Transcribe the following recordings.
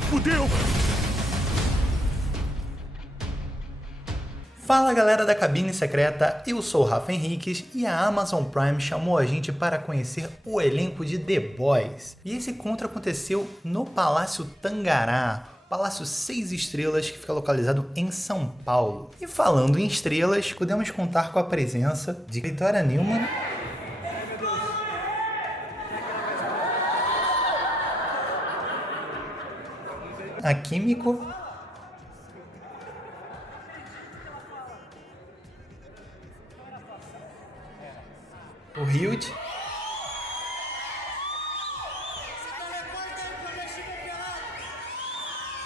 Fudeu! Fala galera da Cabine Secreta, eu sou o Rafa Henriques e a Amazon Prime chamou a gente para conhecer o elenco de The Boys. E esse encontro aconteceu no Palácio Tangará, Palácio 6 estrelas que fica localizado em São Paulo. E falando em estrelas, podemos contar com a presença de Victoria Newman, a Kimiko, o Ryuji,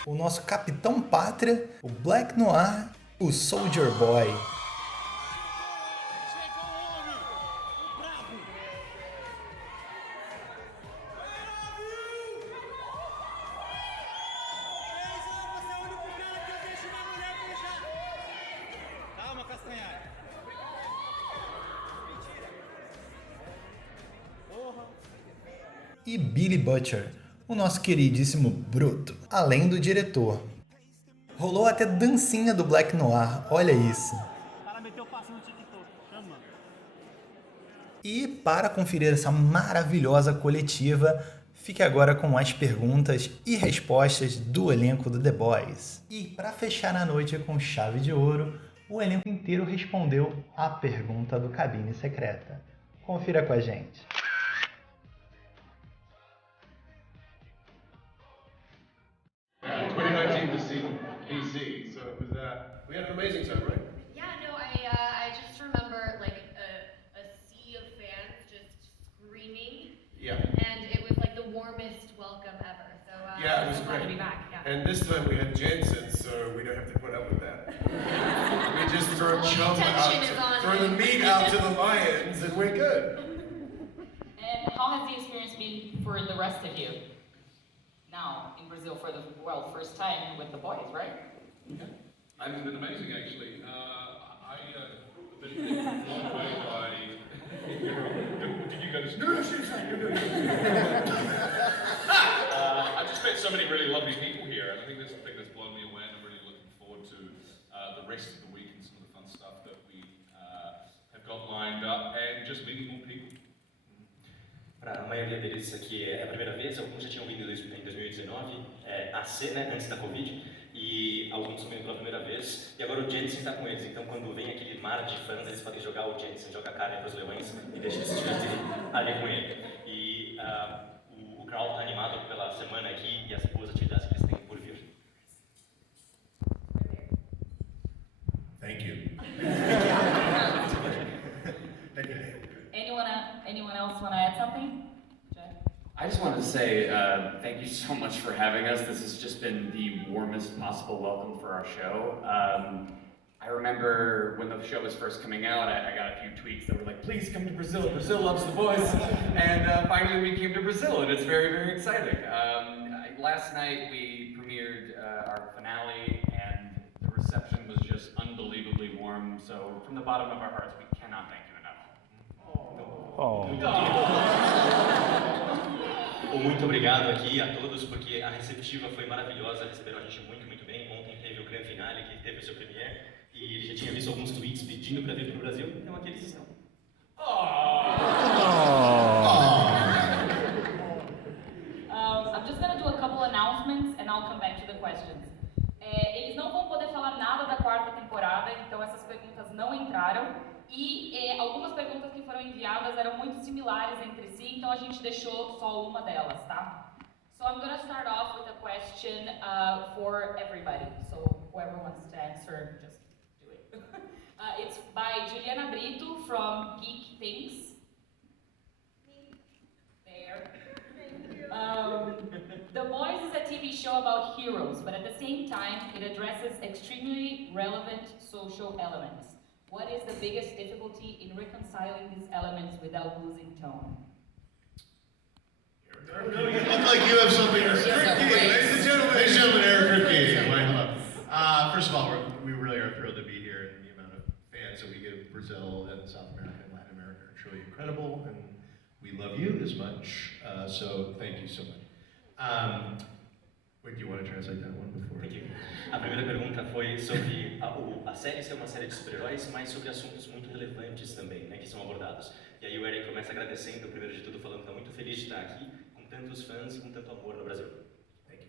o nosso Capitão Pátria, o Black Noir, o Soldier Boy. E Billy Butcher, o nosso queridíssimo Bruto, além do diretor. Rolou até dancinha do Black Noir, olha isso. E para conferir essa maravilhosa coletiva, fique agora com as perguntas e respostas do elenco do The Boys. E para fechar a noite com chave de ouro, o elenco inteiro respondeu a pergunta do Cabine Secreta. Confira com a gente. PC, so it was we had an amazing time, right? Yeah, no, I just remember like a sea of fans just screaming. Yeah. And it was like the warmest welcome ever. So yeah, it was I'm glad great. to be back. Yeah. And this time we had Jensen, so we don't have to put up with that. We just throw chum out, throw the meat out to the lions, and we're good. And how has the experience been for the rest of you? Now in Brazil for the first time with the boys, right? Yeah. It's been amazing actually. I've been blown away by. Did you go to school? I've just met so many really lovely people here, and I think that's the thing that's blown me away. And I'm really looking forward to the rest of the week and some of the fun stuff that we have got lined up, and just meeting more people. Para a maioria deles isso aqui é a primeira vez, alguns já tinham vindo em 2019, né, antes da Covid, e alguns estão vindo pela primeira vez, e agora o Jensen está com eles, então quando vem aquele mar de fãs, eles podem jogar o Jensen, joga a carne para os leões e deixa eles se divertirem ali com ele. E o Carl está animado pela semana aqui e as boas atividades que eles têm por vir. Thank you. Anyone else want to add something? I just wanted to say thank you so much for having us. This has just been the warmest possible welcome for our show. I remember when the show was first coming out, I got a few tweets that were like, please come to Brazil, Brazil loves the boys. And finally we came to Brazil, and it's very, very exciting. Last night we premiered our finale, and the reception was just unbelievably warm. So from the bottom of our hearts, we cannot thank you enough. Muito obrigado aqui a todos, porque a receptiva foi maravilhosa, receberam a gente muito, muito bem. Ontem teve o grande finale, que teve o seu premiere, e ele já tinha visto alguns tweets pedindo para vir para o Brasil, então aqui eles estão. I'm just going to do a couple announcements and I'll come back to the questions. Eles não vão poder falar nada da quarta temporada, então essas perguntas não entraram. E algumas perguntas que foram enviadas eram muito similares entre si, então a gente deixou só uma delas, tá? So I'm going to start off with a question for everybody. So whoever wants to answer, just do it. It's by Juliana Brito from Geek Things. There. The Boys is a TV show about heroes, but at the same time, it addresses extremely relevant social elements. What is the biggest difficulty in reconciling these elements without losing tone? You look like you have something to say. Ladies and gentlemen, Eric Kripke. Hello. First of all, we really are thrilled to be here, and the amount of fans that we give Brazil and South America and Latin America are truly incredible, and we love you as much. So thank you so much. Wait, do you want to translate that one before? Thank you. A primeira pergunta foi sobre a série ser uma série de super-heróis, mas sobre assuntos muito relevantes também, né, que são abordados. E aí o Eric começa agradecendo, primeiro de tudo, falando que está muito feliz de estar aqui, com tantos fãs e com tanto amor no Brasil. Thank you.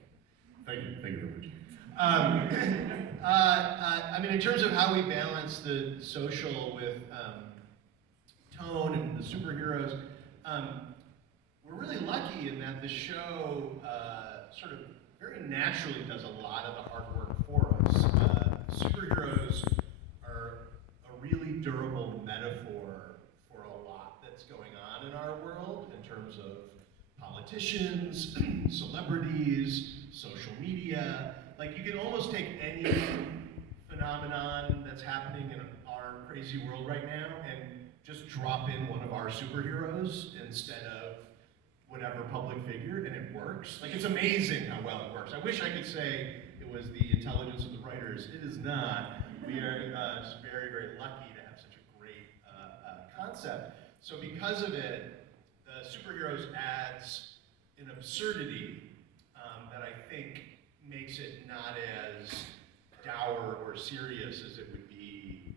Thank you. Thank you very much. I mean, in terms of how we balance the social with tone and the superheroes, we're really lucky in that the show sort of very naturally does a lot of the hard work for us. Superheroes are a really durable metaphor for a lot that's going on in our world in terms of politicians, celebrities, social media. Like, you can almost take any phenomenon that's happening in our crazy world right now and just drop in one of our superheroes instead of whatever public figure, and it works. Like, it's amazing how well it works. I wish I could say it was the intelligence of the writers. It is not. We are just very, very lucky to have such a great concept. So because of it, the superheroes adds an absurdity that I think makes it not as dour or serious as it would be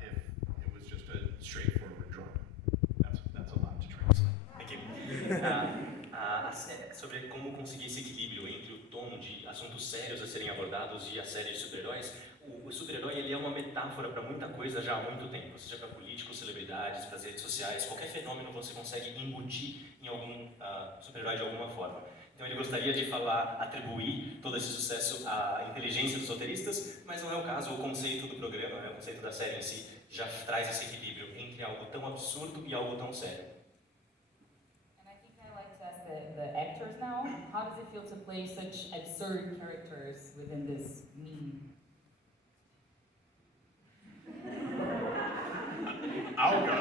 if it was just a straightforward drama. That's a lot to translate. Thank you. Sobre como conseguir esse equilíbrio entre o tom de assuntos sérios a serem abordados e a série de super-heróis, o super-herói ele é uma metáfora para muita coisa já há muito tempo, seja para políticos, celebridades, para as redes sociais, qualquer fenômeno você consegue embutir em algum super-herói de alguma forma. Então ele gostaria de atribuir todo esse sucesso à inteligência dos roteiristas, mas não é o caso. O conceito do programa, né, o conceito da série em si, já traz esse equilíbrio entre algo tão absurdo e algo tão sério. And I think I like to ask the actors now, how does it feel to play such absurd characters within this meme? I'll go.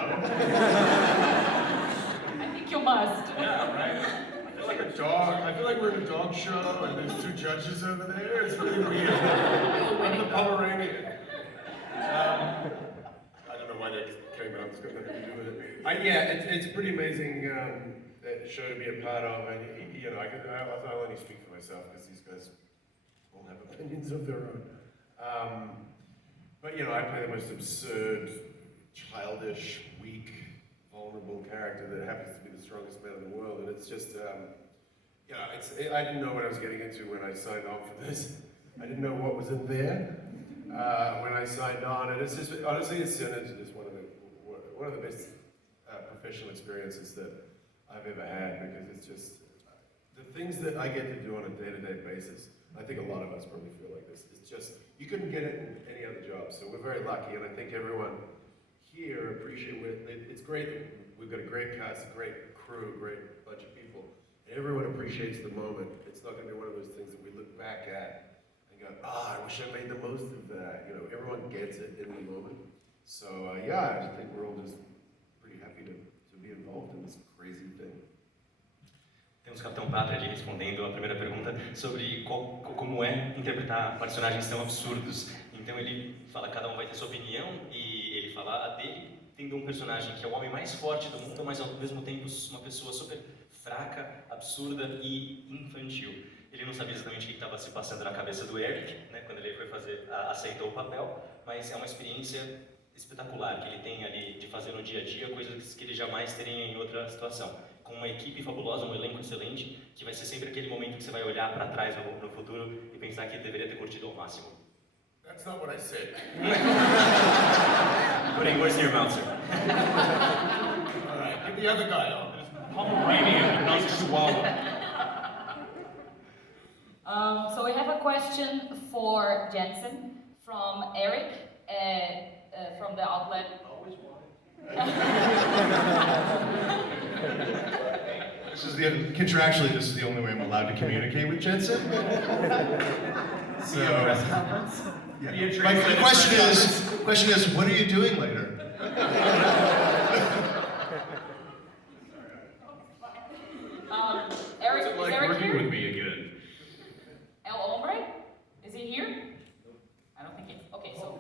I think you must. Yeah, right? I feel like a dog. I feel like we're in a dog show and there's two judges over there. It's really weird. I'm the Pomeranian. I don't know why that came out. It's got nothing to do with it. Yeah, it's a pretty amazing show to be a part of. And, you know, I'll only speak for myself because these guys all have opinions of their own. But, you know, I play the most absurd, childish, weak, vulnerable character that happens to be the strongest man in the world, and it's just, you know, I didn't know what I was getting into when I signed on for this. I didn't know what was in there when I signed on, and it's just, honestly, it's one of the best professional experiences that I've ever had, because it's just, the things that I get to do on a day-to-day basis, I think a lot of us probably feel like this, it's just, you couldn't get it in any other job, so we're very lucky, and I think everyone here appreciate it. It's great. We've got a great cast, a great crew, a great bunch of people. And everyone appreciates the moment. It's not going to be one of those things that we look back at and go, I wish I made the most of that. You know, everyone gets it in the moment. So yeah, I think we're all just pretty happy to be involved in this crazy thing. Temos o Capitão Pátria ali respondendo a primeira pergunta sobre como é interpretar personagens tão absurdos. Então ele fala que cada um vai ter sua opinião e ele fala a dele tendo um personagem que é o homem mais forte do mundo, mas ao mesmo tempo uma pessoa super fraca, absurda e infantil. Ele não sabia exatamente o que estava se passando na cabeça do Eric, né, quando ele foi aceitou o papel, mas é uma experiência espetacular que ele tem ali de fazer no dia a dia, coisas que ele jamais teria em outra situação. Com uma equipe fabulosa, um elenco excelente, que vai ser sempre aquele momento que você vai olhar para trás no futuro e pensar que ele deveria ter curtido ao máximo. That's not what I said. Putting words in your mouth, sir. All right, get the other guy on. Pomeranian, not Chihuahua. So we have a question for Jensen from Eric from the outlet. Always wanted. Contractually, this is the only way I'm allowed to communicate with Jensen. So, yeah. The question is, what are you doing later? Eric, What's it like is Eric working here? with me again? El Hombre? Is he here? I don't think he is. Okay, so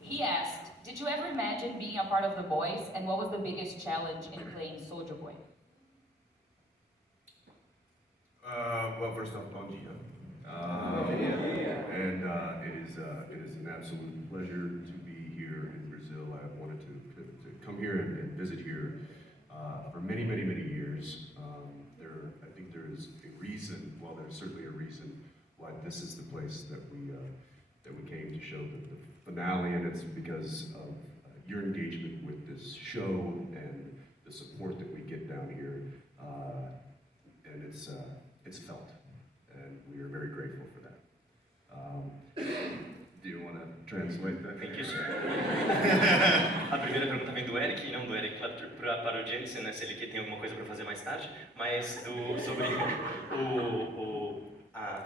he asked, did you ever imagine being a part of the The Boys, and what was the biggest challenge in playing Soldier Boy? Well, first off, bom dia. And it is an absolute pleasure to be here in Brazil. I wanted to come here and visit here for many years. I think there is a reason. Well, there's certainly a reason why this is the place that we came to show the finale, and it's because of your engagement with this show and the support that we get down here, and it's felt, and we are very grateful for that. Do you want to translate that? Thank you, sir. A primeira pergunta vem do Eric, e não do Eric para o Jensen, né, se ele tem alguma coisa para fazer mais tarde, mas sobre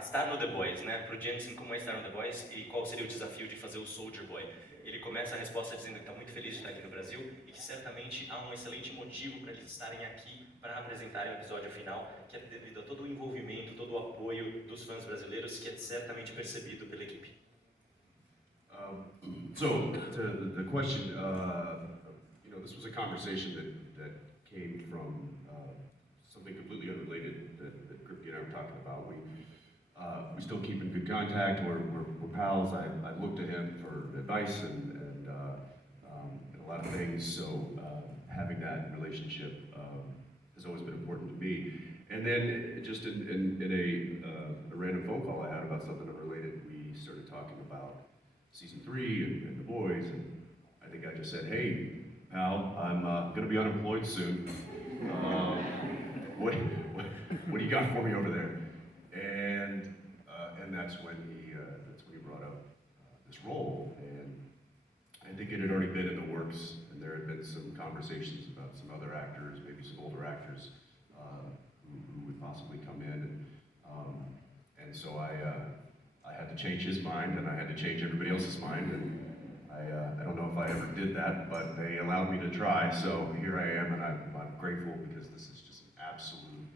estar no The Boys, né? Para o Jensen, como é estar no The Boys e qual seria o desafio de fazer o Soldier Boy. Ele começa a resposta dizendo que está muito feliz de estar aqui no Brasil e que certamente há um excelente motivo para eles estarem aqui para apresentarem o episódio final, que é devido a todo o envolvimento, todo o apoio dos fãs brasileiros, que é certamente percebido pela equipe. So, to the question, this was a conversation that came from something completely unrelated that Kripke and I were talking about. We still keep in good contact. We're pals. I look to him for advice and a lot of things. So having that relationship has always been important to me. And then just in a random phone call I had about something unrelated, we started talking about season 3 and The Boys, and I think I just said, "Hey, pal, I'm going to be unemployed soon. What do you got for me over there?" And that's when he brought up this role, and I think it had already been in the works, and there had been some conversations about some other actors, maybe some older actors, who would possibly come in, and so I had to change his mind, and I had to change everybody else's mind, and I don't know if I ever did that, but they allowed me to try, so here I am, and I'm grateful because this is just an absolute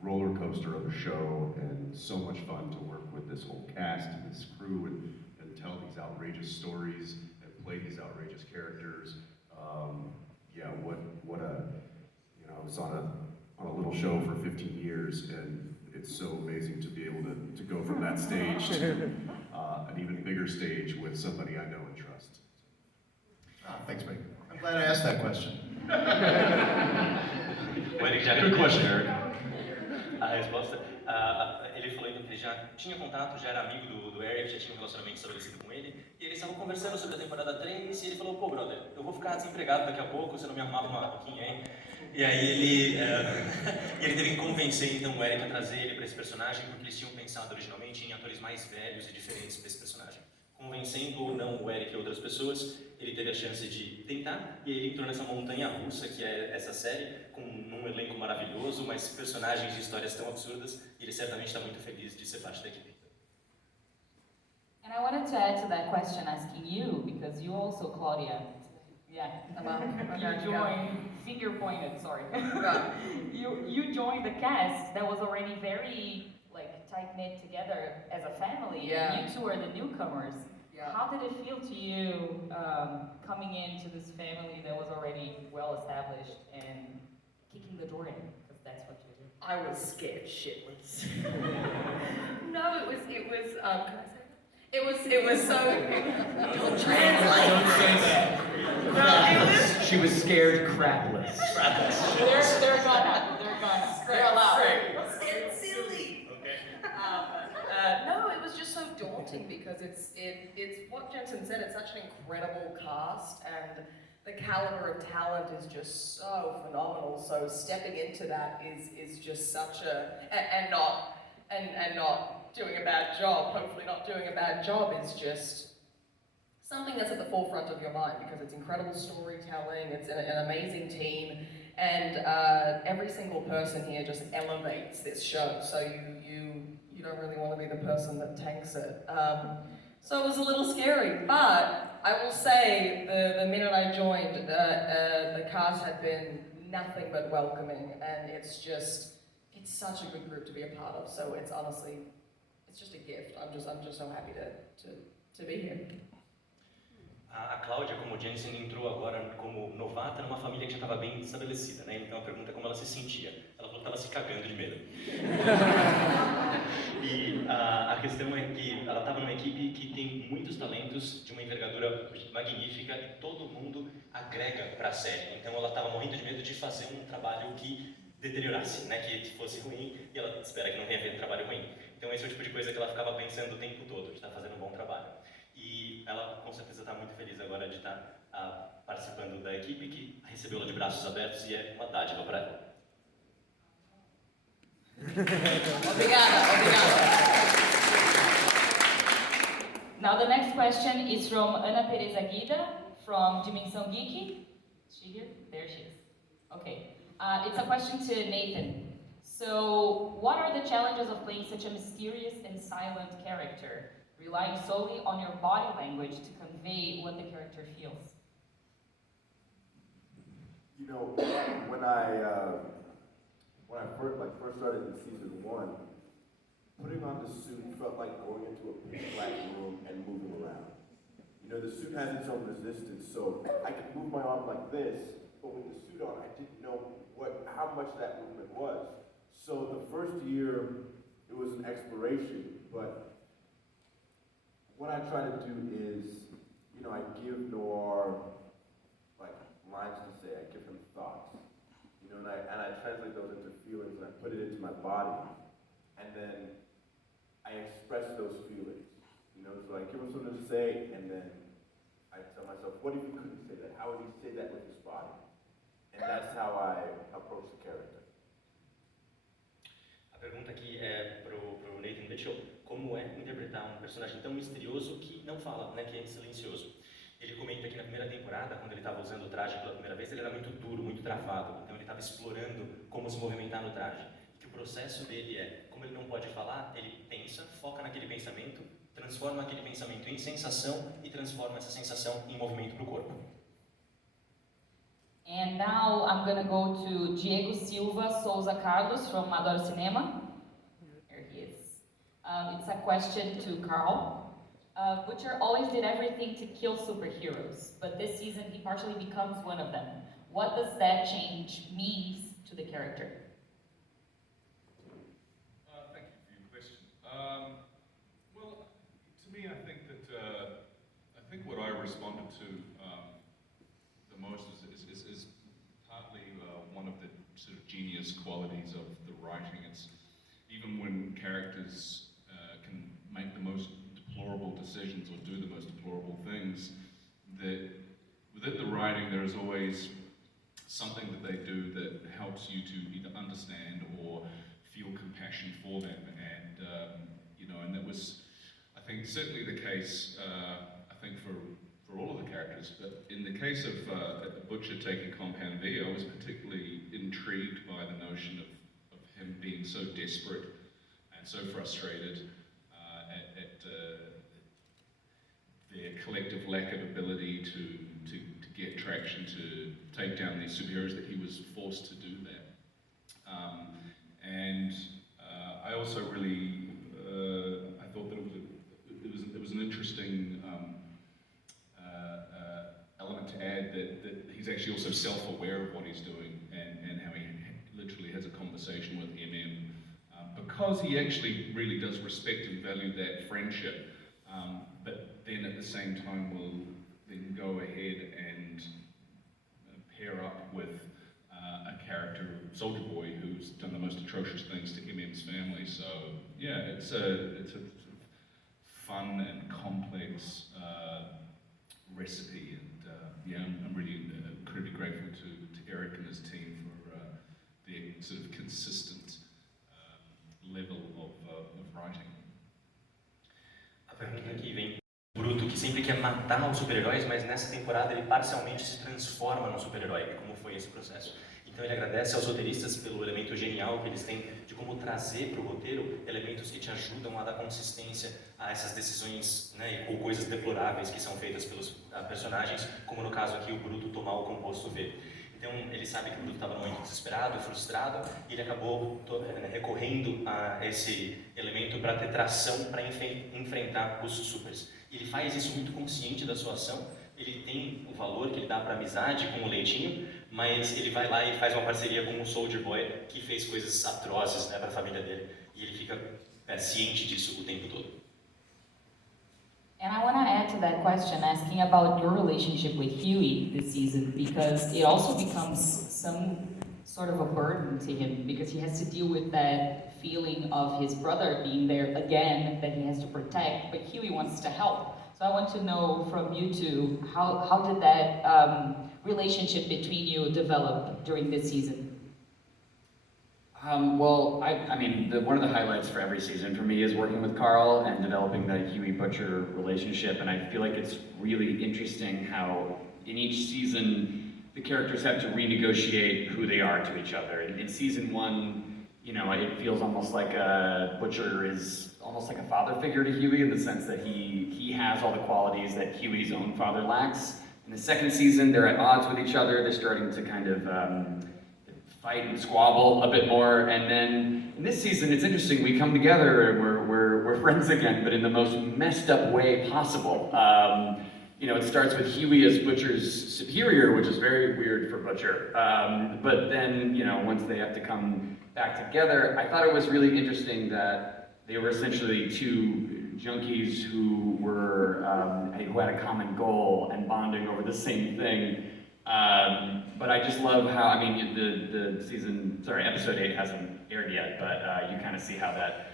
roller coaster of a show, and so much fun to work with this whole cast and this crew and tell these outrageous stories and play these outrageous characters. I was on a little show for 15 years, and it's so amazing to be able to go from that stage to an even bigger stage with somebody I know and trust. Thanks, mate. I'm glad I asked that question. Good question, Eric. A resposta, ele falou então que ele já tinha contato, já era amigo do Eric, já tinha um relacionamento estabelecido com ele, e eles estavam conversando sobre a temporada 3, e ele falou, pô, brother, eu vou ficar desempregado daqui a pouco, você não me arrumava uma boquinha aí? E aí ele teve que convencer então o Eric a trazer ele para esse personagem, porque eles tinham pensado originalmente em atores mais velhos e diferentes para esse personagem. Convencendo ou não o Eric e outras pessoas, ele teve a chance de tentar, e aí ele entrou nessa montanha russa que é essa série, com um elenco maravilhoso, mas personagens e histórias tão absurdas, e ele certamente está muito feliz de ser parte da equipe. And I wanted to add to that question asking you, because you also, Claudia, you joined, finger pointed, sorry. you joined the cast that was already very tight-knit together as a family, and you two are the newcomers. Yeah. How did it feel to you coming into this family that was already well-established and kicking the door in? Because that's what you do. I was scared shitless. No, it was, can I say that? It was so, you'll translate. Don't say that. No, she was scared crapless. They're gonna. They're allowed. It's silly. Okay. No, it was just so daunting because it's what Jensen said. It's such an incredible cast, and the caliber of talent is just so phenomenal. So stepping into that is just such a and not doing a bad job. Hopefully, not doing a bad job is just something that's at the forefront of your mind because it's incredible storytelling. It's an amazing team, and every single person here just elevates this show. So you don't really want to be the person that tanks it. So it was a little scary, but I will say the minute I joined, the cast had been nothing but welcoming, and it's such a good group to be a part of. So it's honestly, it's just a gift. I'm just so happy to be here. A Cláudia, como Jensen, entrou agora como novata numa família que já estava bem estabelecida, né? Então a pergunta é como ela se sentia. Ela falou que estava se cagando de medo. E a questão é que ela estava numa equipe que tem muitos talentos, de uma envergadura magnífica, e todo mundo agrega para a série. Então ela estava morrendo de medo de fazer um trabalho que deteriorasse, né? Que fosse ruim, e ela espera que não tenha feito um trabalho ruim. Então esse é o tipo de coisa que ela ficava pensando o tempo todo, de estar fazendo um bom trabalho. E ela com certeza está muito feliz agora de estar participando da equipe que recebeu-la de braços abertos e é uma dádiva para ela. Obrigada, obrigada. Now the next question is from Ana Teresa Guida from Dimensão Geek. Is she here? There she is. Okay. It's a question to Nathan. So, what are the challenges of playing such a mysterious and silent character, relying solely on your body language to convey what the character feels? You know, when I first started in season 1, putting on the suit felt like going into a pitch black room and moving around. You know, the suit has its own resistance, so I could move my arm like this, but with the suit on, I didn't know how much that movement was. So the first year, it was an exploration, but what I try to do is, you know, I give Noir like lines to say, I give him thoughts, you know, and I translate those into feelings and I put it into my body, and then I express those feelings, you know, so I give him something to say, and then I tell myself, what if he couldn't say that? How would he say that with his body? And that's how I approach the character. A pergunta aqui é pro Nathan Mitchell, como é interpretar um personagem tão misterioso que não fala, né, que é silencioso. Ele comenta que na primeira temporada, quando ele estava usando o traje pela primeira vez, ele era muito duro, muito travado, então ele estava explorando como se movimentar no traje. E que o processo dele é, como ele não pode falar, ele pensa, foca naquele pensamento, transforma aquele pensamento em sensação e transforma essa sensação em movimento para o corpo. And now I'm gonna go to Diego Silva Souza Carlos from Adoro Cinema. There he is. It's a question to Carl. Butcher always did everything to kill superheroes, but this season he partially becomes one of them. What does that change mean to the character? Thank you for your question. Well, to me, I think that what I responded to the most is partly one of the sort of genius qualities of the writing. It's even when characters can make the most deplorable decisions or do the most deplorable things, that within the writing there is always something that they do that helps you to either understand or feel compassion for them. And you know, and that was, I think, certainly the case. I think for all of the characters, but in the case of Butcher taking Compound V, I was particularly intrigued by the notion of him being so desperate and so frustrated at their collective lack of ability to get traction to take down these superheroes, that he was forced to do that. And I also really, I thought that it was an interesting element to add that he's actually also self-aware of what he's doing and how he literally has a conversation with MM because he actually really does respect and value that friendship, but then at the same time will then go ahead and pair up with a character, Soldier Boy, who's done the most atrocious things to MM's family. So yeah, it's a sort of fun and complex recipe, and yeah, I'm really incredibly grateful to Eric and his team for their sort of consistent level of writing. A pergunta aqui vem do Bruto, que sempre quer matar os super-heróis, mas nessa temporada ele parcialmente se transforma num super-herói. Como foi esse processo? Então ele agradece aos roteiristas pelo elemento genial que eles têm de como trazer para o roteiro elementos que te ajudam a dar consistência a essas decisões, né, ou coisas deploráveis que são feitas pelos personagens, como no caso aqui o Bruto tomar o composto V. Então ele sabe que o Bruto estava muito desesperado, frustrado, e ele acabou recorrendo a esse elemento para ter tração para enfrentar os supers. Ele faz isso muito consciente da sua ação. ele tem o valor que ele dá para amizade com o Leitinho, mas ele vai lá e faz uma parceria com o Soldier Boy, que fez coisas atrozes, né, para a família dele, e ele fica ciente disso o tempo todo. And I want to add to that question, asking about your relationship with Huey this season, because it also becomes some sort of a burden to him, because he has to deal with that feeling of his brother being there again that he has to protect, but Huey wants to help. So I want to know from you two, how did that relationship between you develop during this season? Well, I mean, one of the highlights for every season for me is working with Carl and developing the Huey-Butcher relationship, and I feel like it's really interesting how in each season the characters have to renegotiate who they are to each other. In season 1, you know, it feels almost like Butcher is almost like a father figure to Huey in the sense that he has all the qualities that Huey's own father lacks. In the second season, they're at odds with each other, they're starting to kind of fight and squabble a bit more, and then in this season it's interesting, we come together and we're friends again, but in the most messed up way possible. You know, it starts with Huey as Butcher's superior, which is very weird for Butcher, but then, you know, once they have to come back together, I thought it was really interesting that they were essentially two junkies who had a common goal and bonding over the same thing. But I just love how, I mean, episode 8 hasn't aired yet, but you kind of see how that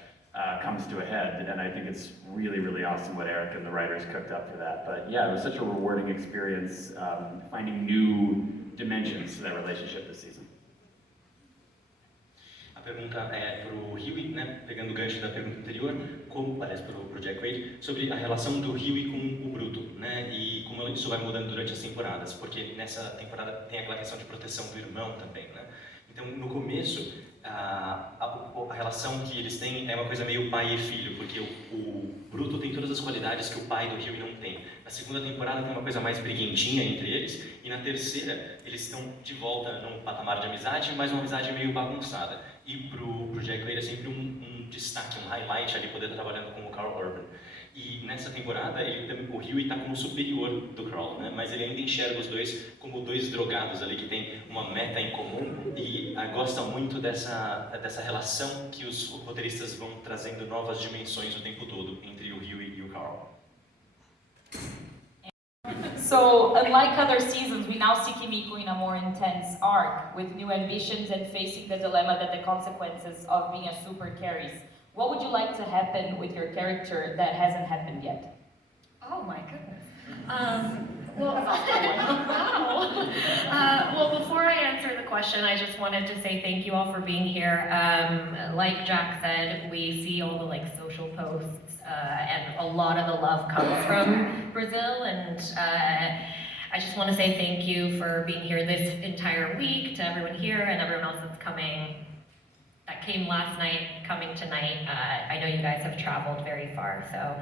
comes to a head, and I think it's really, really awesome what Eric and the writers cooked up for that. But yeah, it was such a rewarding experience finding new dimensions to that relationship this season. A pergunta é para o Huey, né, pegando o gancho da pergunta anterior, parece para o Jack Wade, sobre a relação do Huey com o Bruto, né, e como isso vai mudando durante as temporadas, porque nessa temporada tem aquela questão de proteção do irmão também, né. Então, no começo, a relação que eles têm é uma coisa meio pai e filho, porque o Bruto tem todas as qualidades que o pai do Huey não tem. Na segunda temporada tem uma coisa mais briguentinha entre eles, e na terceira eles estão de volta num patamar de amizade, mas uma amizade meio bagunçada. E pro Jack Wade é sempre um destaque, um highlight ali poder estar trabalhando com o Carl Urban. E nessa temporada o Huey está como superior do Carl, né? Mas ele ainda enxerga os dois como dois drogados ali que tem uma meta em comum e gosta muito dessa relação que os roteiristas vão trazendo novas dimensões o tempo todo entre o Huey e o Carl. So, unlike other seasons, we now see Kimiko in a more intense arc, with new ambitions and facing the dilemma that the consequences of being a super carries. What would you like to happen with your character that hasn't happened yet? Oh my goodness. Well, before I answer the question, I just wanted to say thank you all for being here. Like Jack said, we see all the social posts, and a lot of the love comes from Brazil, and I just want to say thank you for being here this entire week to everyone here and everyone else that came last night, coming tonight. I know you guys have traveled very far, so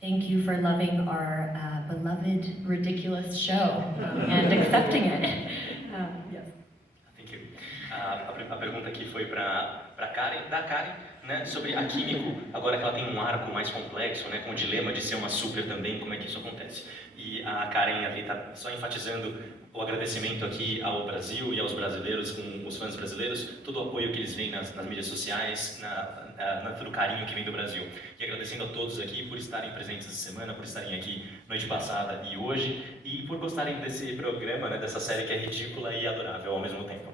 thank you for loving our beloved, ridiculous show and accepting it. Yes. Thank you. A pergunta aqui foi para Karen, né, sobre a Kimiko, agora que ela tem um arco mais complexo, né, com o dilema de ser uma super também, como é que isso acontece. E a Karen ali está só enfatizando o agradecimento aqui ao Brasil e aos brasileiros, com os fãs brasileiros, todo o apoio que eles veem nas mídias sociais, todo o carinho que vem do Brasil. E agradecendo a todos aqui por estarem presentes essa semana, por estarem aqui noite passada e hoje, e por gostarem desse programa, né, dessa série que é ridícula e adorável ao mesmo tempo.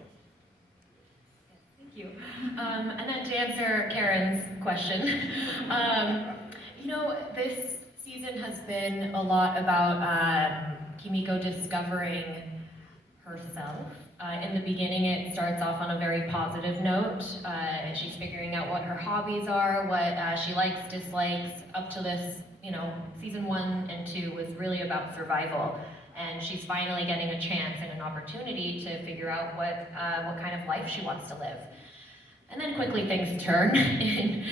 Thank you. And then to answer Karen's question, this season has been a lot about Kimiko discovering herself. In the beginning, it starts off on a very positive note. She's figuring out what her hobbies are, what she likes, dislikes. Up to this, season 1 and 2 was really about survival. And she's finally getting a chance and an opportunity to figure out what kind of life she wants to live. And then quickly things turn in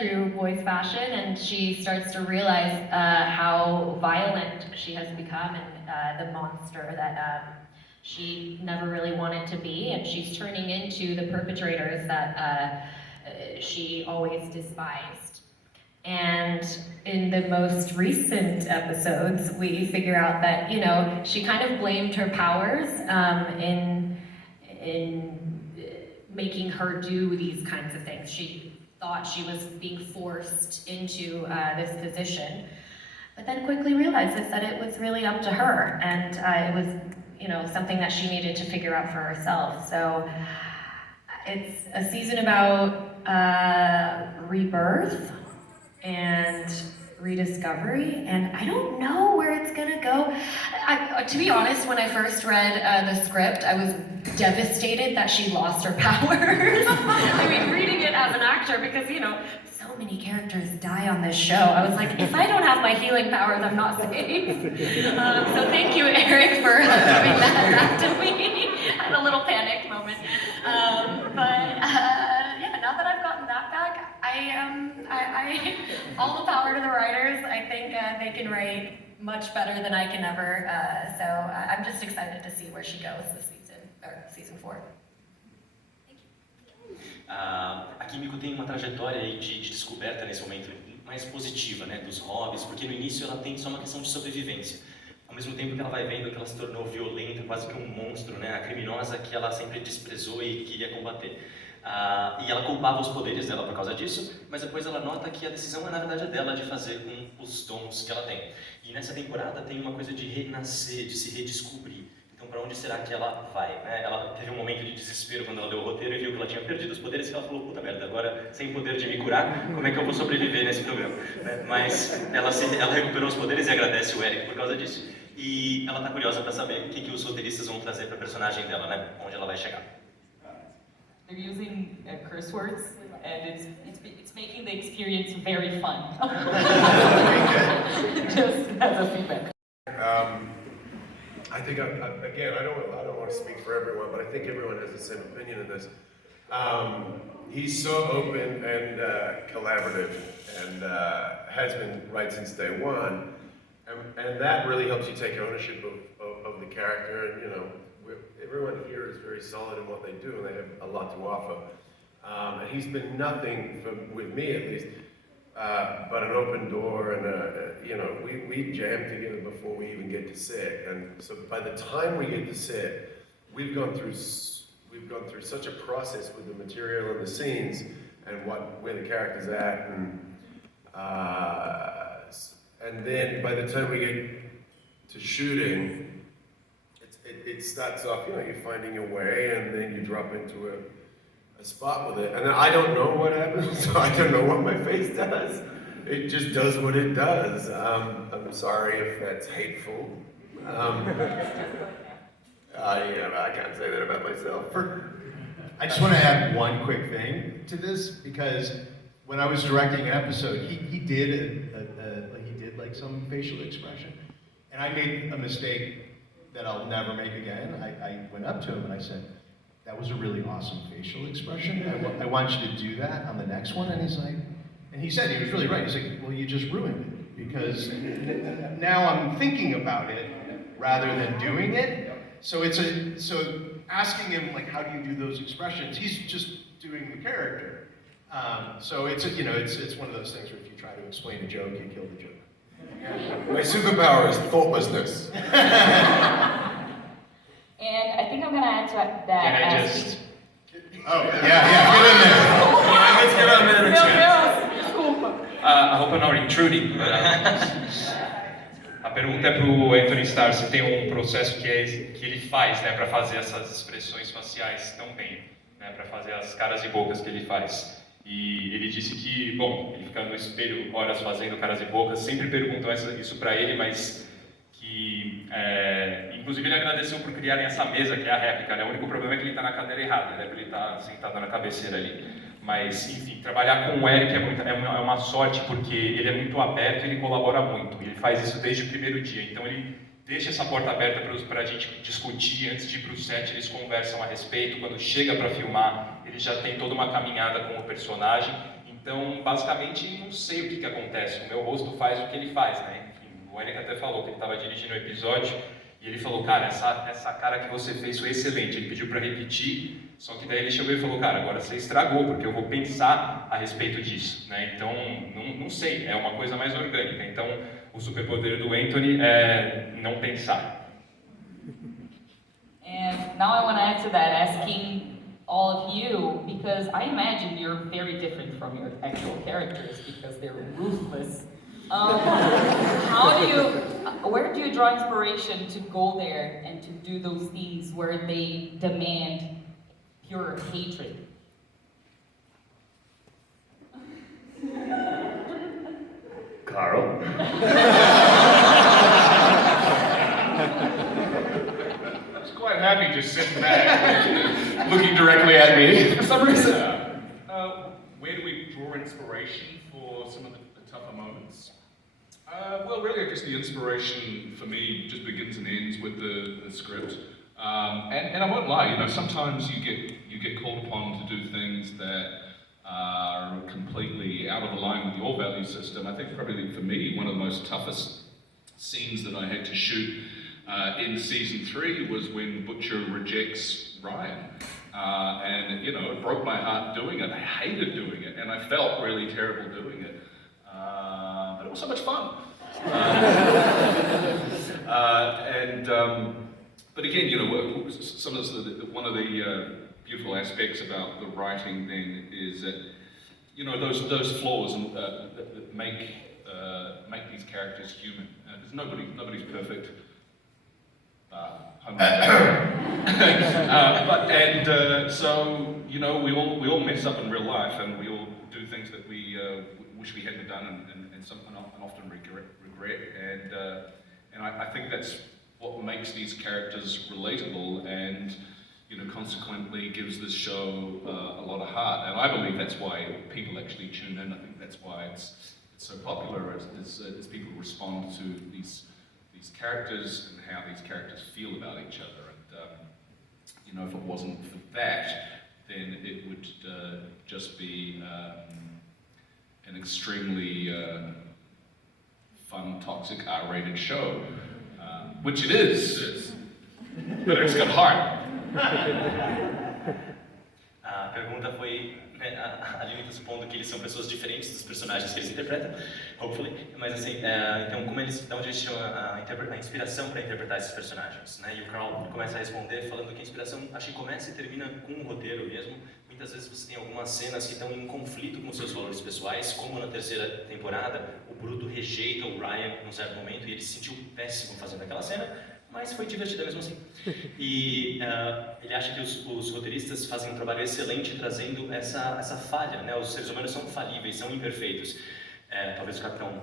true boys fashion, and she starts to realize how violent she has become and the monster that she never really wanted to be, and she's turning into the perpetrators that she always despised. And in the most recent episodes, we figure out that, you know, she kind of blamed her powers in making her do these kinds of things. She thought she was being forced into this position, but then quickly realizes that it was really up to her, and it was, you know, something that she needed to figure out for herself. So it's a season about rebirth and rediscovery, and I don't know where it's gonna go. To be honest, when I first read the script, I was devastated that she lost her powers. I mean, reading it as an actor, because, you know, so many characters die on this show. I was like, if I don't have my healing powers, I'm not safe. So thank you, Eric, for giving that back to me. I had a little panic moment. Yeah, now that I've gotten that back, I all the power to the writers. I think they can write much better than I can ever. So I'm just excited to see where she goes this season, or season 4. A Kimiko tem uma trajetória aí de descoberta nesse momento mais positiva, né, dos hobbies, porque no início ela tem só uma questão de sobrevivência. Ao mesmo tempo que ela vai vendo que ela se tornou violenta, quase que um monstro, né, a criminosa que ela sempre desprezou e queria combater. E ela culpava os poderes dela por causa disso, mas depois ela nota que a decisão na verdade é dela de fazer com os dons que ela tem. E nessa temporada tem uma coisa de renascer, de se redescobrir. Então, para onde será que ela vai? Né? Ela teve um momento de desespero quando ela leu o roteiro e viu que ela tinha perdido os poderes e ela falou, puta merda, agora sem poder de me curar, como é que eu vou sobreviver nesse programa? Mas ela recuperou os poderes e agradece o Eric por causa disso. E ela está curiosa para saber o que os roteiristas vão trazer para a personagem dela, né? Onde ela vai chegar. They're using curse words, and it's making the experience very fun. Just as a feedback. I think, again, I don't want to speak for everyone, but I think everyone has the same opinion in this. He's so open and collaborative, and has been right since day one, and that really helps you take ownership of the character. And you know, everyone here is very solid in what they do, and they have a lot to offer. And he's been nothing, with me at least, but an open door, and you know, we jam together before we even get to set, and so by the time we get to set, we've gone through such a process with the material and the scenes, and where the character's at, and then by the time we get to shooting, it starts off, you know, you're finding your way, and then you drop into a spot with it. And I don't know what happens, so I don't know what my face does. It just does what it does. I'm sorry if that's hateful. I can't say that about myself. I just want to add one quick thing to this, because when I was directing an episode, he did like some facial expression, and I made a mistake that I'll never make again. I went up to him and I said, "That was a really awesome facial expression. I want you to do that on the next one." And he's like, and he said, he was really right. He's like, "Well, you just ruined it, because now I'm thinking about it rather than doing it." So so asking him, like, how do you do those expressions? He's just doing the character. So it's one of those things where if you try to explain a joke, you kill the joke. My superpower is thoughtlessness. And I think I'm gonna add to that. Can I just... Oh, yeah, get in there. Let's give him a minute of Meu chance. Deus, desculpa. I hope I'm not intruding. A pergunta é pro Anthony Starr se tem processo que ele faz, né, para fazer essas expressões faciais tão bem, né, para fazer as caras e bocas que ele faz. E ele disse que, bom, ele fica no espelho horas fazendo caras e bocas, sempre perguntam isso para ele, mas que, inclusive ele agradeceu por criarem essa mesa, que é a réplica, né? O único problema é que ele está na cadeira errada, né? Ele está sentado na cabeceira ali. Mas, enfim, trabalhar com o Eric é uma sorte, porque ele é muito aberto e ele colabora muito. Ele faz isso desde o primeiro dia, então ele deixa essa porta aberta para a gente discutir. Antes de ir para o set, eles conversam a respeito. Quando chega para filmar, ele já tem toda uma caminhada com o personagem. Então, basicamente, não sei o que acontece. O meu rosto faz o que ele faz, né? Enfim, o Eric até falou que ele estava dirigindo o episódio E ele falou, cara, essa cara que você fez foi excelente. Ele pediu para repetir, só que daí ele chegou e falou, cara, agora você estragou, porque eu vou pensar a respeito disso, né? Então, não sei, é uma coisa mais orgânica. Então, o superpoder do Anthony é não pensar. And now I want to add to that, asking all of you, because I imagine you're very different from your actual characters because they're ruthless. Where do you draw inspiration to go there and to do those things where they demand pure hatred? Carl? I was quite happy just sitting back, looking directly at me for some reason. Where do we draw inspiration for some of the tougher moments? Well, really, I guess the inspiration for me just begins and ends with the script. And I won't lie, you know, sometimes you get called upon to do things that are completely out of line with your value system. I think probably for me, one of the most toughest scenes that I had to shoot in season 3 was when Butcher rejects Ryan. And, you know, it broke my heart doing it. I hated doing it, and I felt really terrible doing it. But it was so much fun. But again, you know, one of the beautiful aspects about the writing then is that, you know, those flaws that make these characters human. There's nobody's perfect. So you know, we all mess up in real life, and we all do things that we wish we hadn't done, and often regret. And I think that's what makes these characters relatable, and you know, consequently gives this show a lot of heart. And I believe that's why people actually tune in. I think that's why it's so popular as people respond to these characters and how these characters feel about each other. And you know, if it wasn't for that, then it would just be an extremely fun, toxic, R-rated show, which it is, but it's got heart. A pergunta foi, né, a Aline está supondo que eles são pessoas diferentes dos personagens que eles interpretam, hopefully, mas assim, então de onde eles tiram a inspiração para interpretar esses personagens, né? E o Carl começa a responder falando que a inspiração, acho que começa e termina com o roteiro mesmo. Muitas vezes você tem algumas cenas que estão em conflito com seus valores pessoais, como na terceira temporada, o Bruto rejeita o Ryan num certo momento e ele se sentiu péssimo fazendo aquela cena, mas foi divertida mesmo assim. E ele acha que os roteiristas fazem um trabalho excelente trazendo essa falha, né? Os seres humanos são falíveis, são imperfeitos. Talvez o Capitão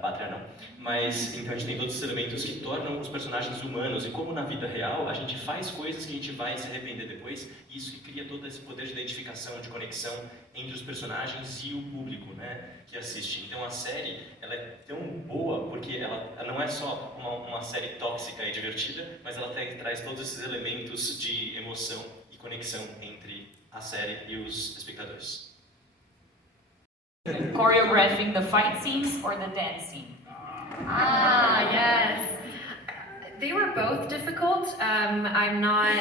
Pátria não. Mas então a gente tem todos os elementos que tornam os personagens humanos, e como na vida real a gente faz coisas que a gente vai se arrepender depois, e isso que cria todo esse poder de identificação, de conexão entre os personagens e o público, né, que assiste. Então a série, ela é tão boa porque ela não é só uma série tóxica e divertida, mas ela traz todos esses elementos de emoção e conexão entre a série e os espectadores. Choreographing the fight scenes or the dance scene? Ah, yes. They were both difficult. I'm not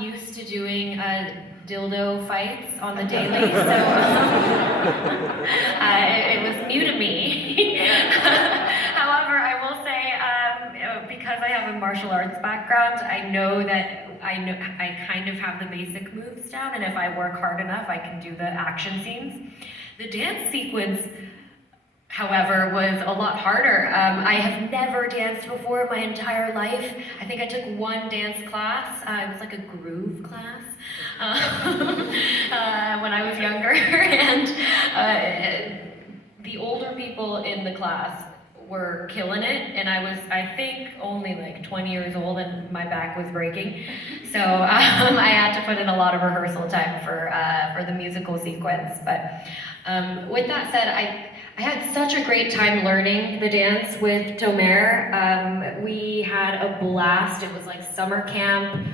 used to doing dildo fights on the daily, so it was new to me. However, I will say, because I have a martial arts background, I know that I kind of have the basic moves down, and if I work hard enough, I can do the action scenes. The dance sequence, however, was a lot harder. I have never danced before in my entire life. I think I took one dance class. It was like a groove class when I was younger, and the older people in the class were killing it, and I was, I think, only like 20 years old, and my back was breaking. So I had to put in a lot of rehearsal time for the musical sequence. But with that said, I I had such a great time learning the dance with Tomer. We had a blast. It was like summer camp.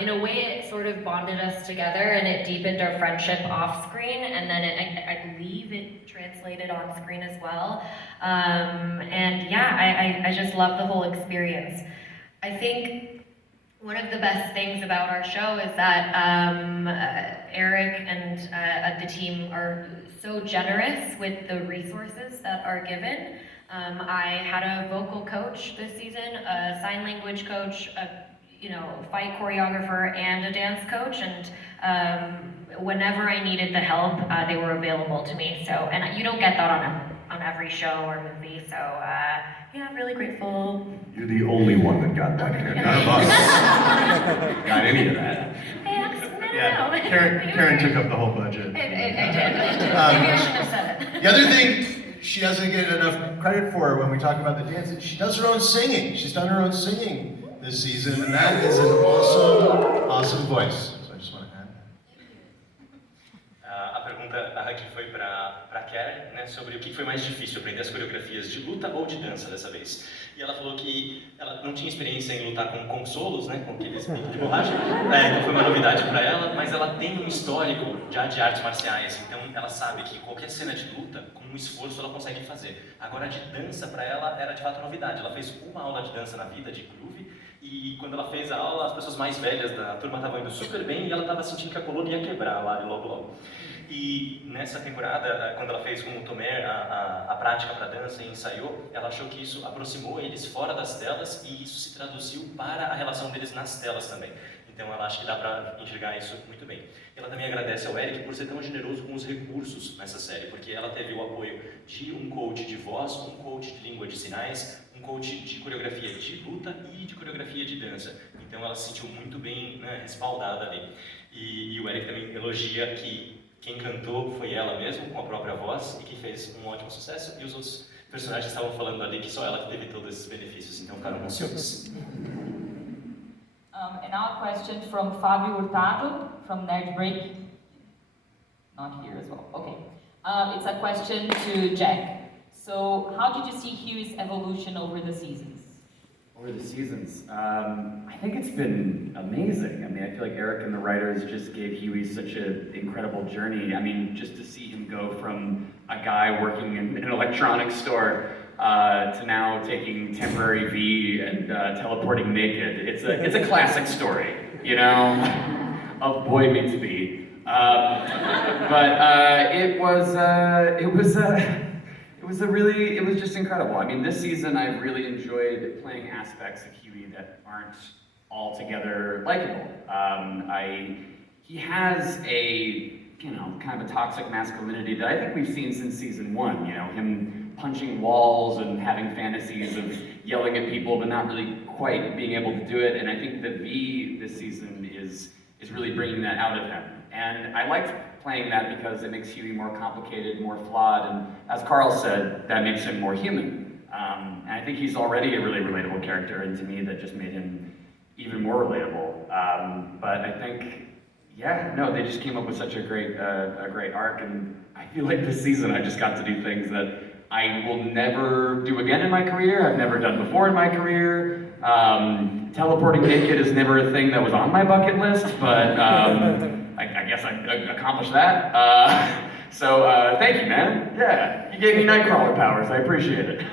In a way, it sort of bonded us together and it deepened our friendship off screen. And then I believe it translated on screen as well. And yeah, I just love the whole experience. I think one of the best things about our show is that Eric and the team are so generous with the resources that are given. I had a vocal coach this season, a sign language coach, a fight choreographer, and a dance coach, and whenever I needed the help, they were available to me. So, and you don't get that on every show or movie. So, yeah, I'm really grateful. You're the only one that got that, Karen. None of us got any of that. Yeah, Karen took up the whole budget. I did. Maybe I shouldn't have said it. The other thing she doesn't get enough credit for when we talk about the dance is she does her own singing. She's done her own singing this season, and that is an awesome voice. So I just want to add that. A pergunta aqui foi para Karen, né, sobre o que foi mais difícil, aprender as coreografias de luta ou de dança dessa vez. E ela falou que ela não tinha experiência em lutar com consolos, né, com aqueles picos de borracha, então foi uma novidade para ela, mas ela tem um histórico já de artes marciais, então ela sabe que qualquer cena de luta, com um esforço, ela consegue fazer. Agora, de dança, para ela, era de fato novidade. Ela fez uma aula de dança na vida, de groove, e quando ela fez a aula, as pessoas mais velhas da turma estavam indo super bem e ela estava sentindo que a coluna ia quebrar lá logo. E nessa temporada, quando ela fez com o Tomer a prática para dança e ensaiou, ela achou que isso aproximou eles fora das telas e isso se traduziu para a relação deles nas telas também. Então ela acha que dá para enxergar isso muito bem. Ela também agradece ao Eric por ser tão generoso com os recursos nessa série, porque ela teve o apoio de um coach de voz, um coach de língua de sinais, um coach de coreografia de luta e de coreografia de dança. Então ela se sentiu muito bem, né, respaldada ali. E o Eric também elogia que quem cantou foi ela mesma, com a própria voz, e que fez um ótimo sucesso, e os outros personagens estavam falando ali que só ela que teve todos esses benefícios, então ficaram ansiosos. And now a question from Fábio Hurtado, from Nerd Break. Not here as well, okay. It's a question to Jack. So, how did you see Huey's evolution over the seasons? Over the seasons, I think it's been amazing. I mean, I feel like Eric and the writers just gave Huey such an incredible journey. I mean, just to see him go from a guy working in an electronics store to now taking temporary V and teleporting naked. It's a classic story, you know, of Boy Meets Bee. But it was just incredible. I mean, this season I've really enjoyed playing aspects of Huey that aren't altogether likable. He has a, kind of a toxic masculinity that I think we've seen since season 1, him punching walls and having fantasies of yelling at people but not really quite being able to do it, and I think the V this season is really bringing that out of him. And I liked playing that because it makes Huey more complicated, more flawed, and as Carl said, that makes him more human. And I think he's already a really relatable character, and to me that just made him even more relatable. But I think, they just came up with such a great arc, and I feel like this season I just got to do things that I will never do again in my career, I've never done before in my career. Teleporting naked is never a thing that was on my bucket list, but I guess I accomplished that. So thank you, man. Yeah, you gave me Nightcrawler powers, I appreciate it.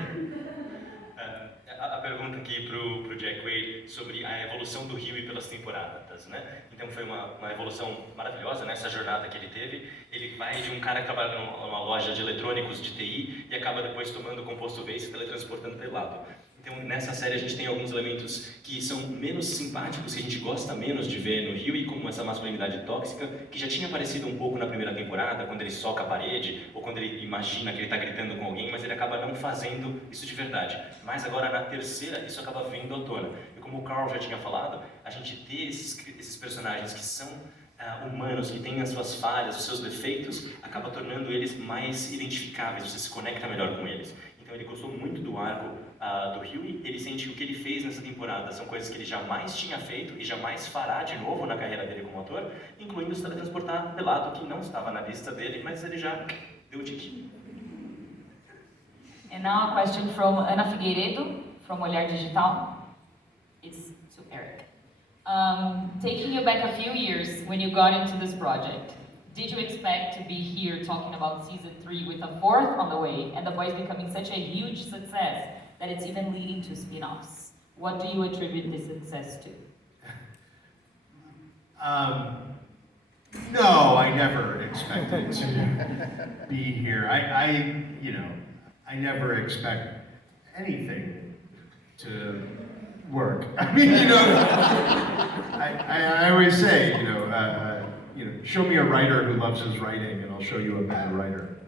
A pergunta aqui pro Jack Wade sobre a evolução do Huey pelas temporadas, né? Então foi uma evolução maravilhosa nessa jornada que ele teve. Ele vai de um cara que trabalha numa loja de eletrônicos de TI e acaba depois tomando o composto V e se teletransportando pelado. Então, nessa série a gente tem alguns elementos que são menos simpáticos, que a gente gosta menos de ver no Huey, como essa masculinidade tóxica, que já tinha aparecido um pouco na primeira temporada, quando ele soca a parede, ou quando ele imagina que ele está gritando com alguém, mas ele acaba não fazendo isso de verdade. Mas agora, na terceira, isso acaba vindo à tona. E como o Carl já tinha falado, a gente ter esses personagens que são humanos, que têm as suas falhas, os seus defeitos, acaba tornando eles mais identificáveis, você se conecta melhor com eles. Então ele gostou muito do arco do Huey, ele sente que o que ele fez nessa temporada são coisas que ele jamais tinha feito e jamais fará de novo na carreira dele como ator, incluindo se teletransportar pelado, que não estava na lista dele, mas ele já deu tique. And now a question from Ana Figueiredo, from Olhar Digital. It's to Eric. Taking you back a few years when you got into this project, did you expect to be here talking about season 3 with a 4th on the way and The Boys becoming such a huge success that it's even leading to spin-offs? What do you attribute this success to? No, I never expected to be here. I never expect anything to work. I mean, I always say, show me a writer who loves his writing, and I'll show you a bad writer.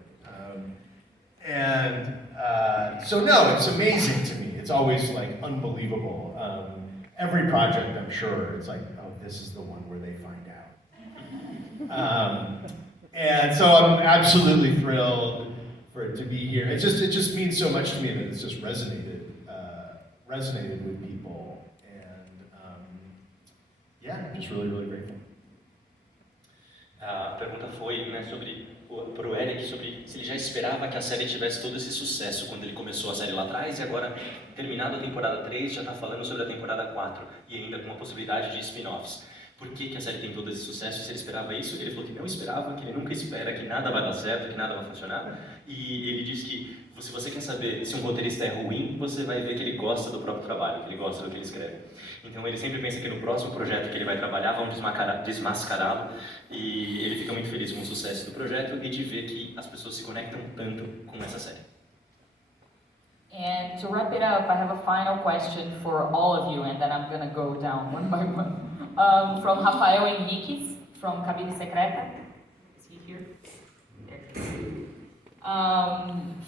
So no, it's amazing to me. It's always like unbelievable. Every project, I'm sure, it's like, oh, this is the one where they find out. And so I'm absolutely thrilled for it to be here. It just means so much to me that it's just resonated with people, and I'm just really, really grateful. A pergunta foi, né, para o Eric sobre se ele já esperava que a série tivesse todo esse sucesso quando ele começou a série lá atrás e agora, terminado a temporada 3, já está falando sobre a temporada 4 e ainda com a possibilidade de spin-offs. Por que a série tem todo esse sucesso? Se ele esperava isso, ele falou que não esperava, que ele nunca espera, que nada vai dar certo, que nada vai funcionar. E ele disse que se você quer saber se um roteirista é ruim, você vai ver que ele gosta do próprio trabalho, que ele gosta do que ele escreve. Então ele sempre pensa que no próximo projeto que ele vai trabalhar vão desmascará-lo, e ele fica muito feliz com o sucesso do projeto e de ver que as pessoas se conectam tanto com essa série. And to wrap it up, I have a final question for all of you, and then I'm going to go down one by one. From Rafael Henriquez, from Cabine Secreta. Is he here? There.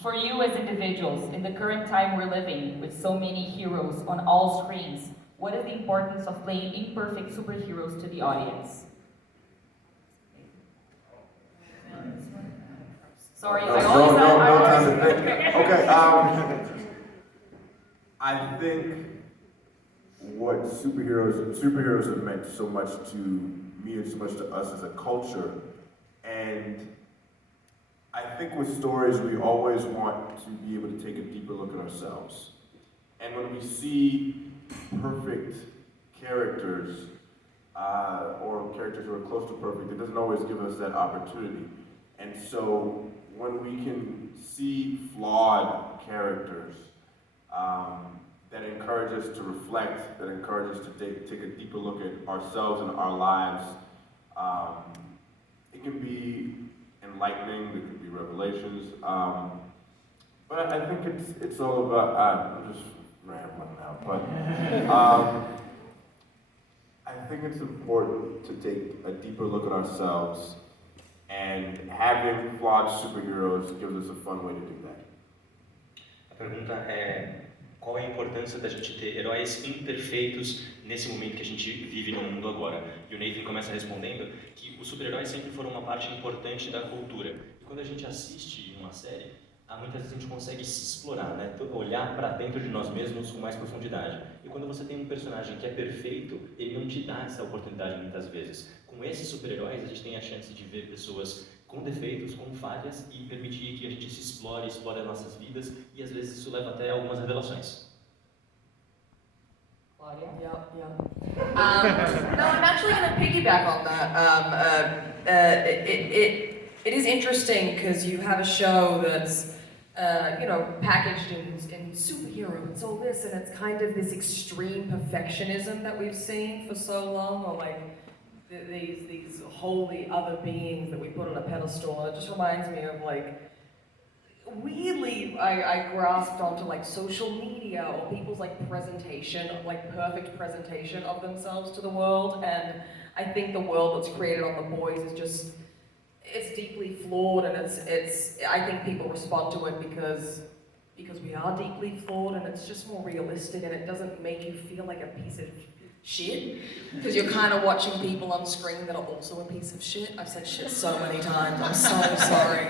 For you as individuals, in the current time we're living, with so many heroes on all screens, what is the importance of playing imperfect superheroes to the audience? Sorry, I always no time to think. Okay, I think what superheroes have meant so much to me and so much to us as a culture, and I think with stories we always want to be able to take a deeper look at ourselves. And when we see perfect characters, or characters who are close to perfect, it doesn't always give us that opportunity. And so when we can see flawed characters that encourage us to reflect, that encourage us to take a deeper look at ourselves and our lives, it can be enlightening, it can be revelations. But I think it's all about, I'm just rambling now, but I think it's important to take a deeper look at ourselves, and having flawed superheroes gives us a fun way to do that. A pergunta é: qual é a importância da gente ter heróis imperfeitos nesse momento que a gente vive no mundo agora? E o Nathan começa respondendo que os super-heróis sempre foram uma parte importante da cultura. E quando a gente assiste uma série, muitas vezes a gente consegue se explorar, né? Olhar para dentro de nós mesmos com mais profundidade. E quando você tem um personagem que é perfeito, ele não te dá essa oportunidade muitas vezes. Com esses super-heróis, a gente tem a chance de ver pessoas com defeitos, com falhas, e permitir que a gente se explore as nossas vidas, e às vezes isso leva até algumas revelações. Claudia? No, I'm actually going to piggyback on that. It is interesting because you have a show that's packaged in superheroes, all this, and it's kind of this extreme perfectionism that we've seen for so long, or like these holy other beings that we put on a pedestal. It just reminds me of like, weirdly, I grasped onto like social media or people's like presentation, like perfect presentation of themselves to the world, and I think the world that's created on The Boys is just, it's deeply flawed, and it's I think people respond to it because we are deeply flawed, and it's just more realistic, and it doesn't make you feel like a piece of shit, because you're kind of watching people on screen that are also a piece of shit. I've said shit so many times, I'm so sorry.